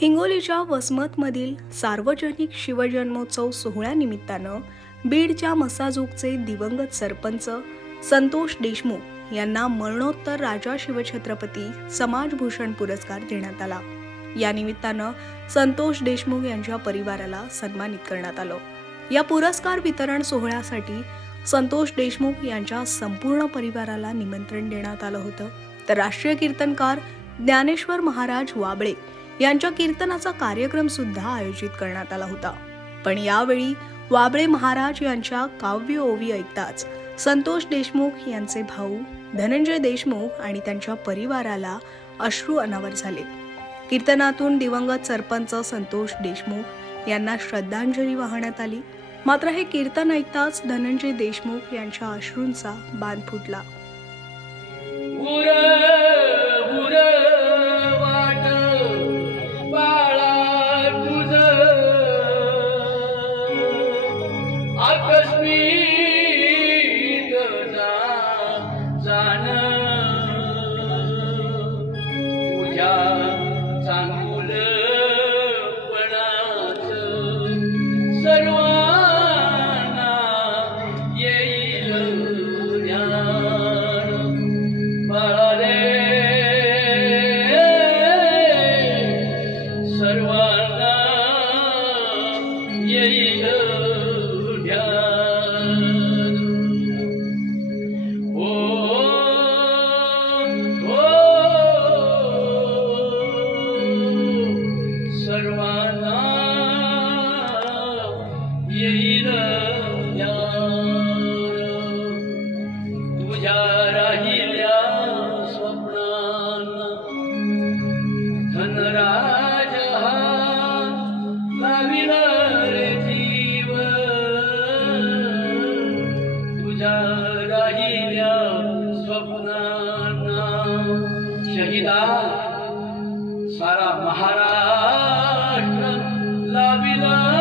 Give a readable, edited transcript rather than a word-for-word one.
हिंगोलीच्या वसमतमधील सार्वजनिक शिवजन्मोत्सव सोहळ्यानिमित्तानं बीडच्या मसाजोगचे दिवंगत सरपंच संतोष देशमुख यांना मरणोत्तर राजा शिवछत्रपती समाजभूषण पुरस्कार देण्यात आला। या निमित्तानं संतोष देशमुख यांच्या परिवाराला सन्मानित करण्यात आलं। या पुरस्कार वितरण सोहळ्यासाठी संतोष देशमुख यांच्या संपूर्ण परिवाराला निमंत्रण देण्यात आलं होतं। तर राष्ट्रीय कीर्तनकार ज्ञानेश्वर महाराज वाबळे यांच्या कीर्तनाचा कार्यक्रम सुद्धा आयोजित करण्यात आला होता। पण यावेळी वाबळे महाराज यांच्या काव्य ओवी ऐकताच संतोष देशमुख यांचे भाऊ धनंजय देशमुख आणि त्यांच्या परिवाराला अश्रू अनावर झाले। कीर्तनातून दिवंगत सरपंच संतोष देशमुख यांना श्रद्धांजली वाहण्यात आली। मात्र हे कीर्तन ऐकताच धनंजय देशमुख यांच्या अश्रूंचा बांध फुटला। शहीदा सारा महाराष्ट्र लाविला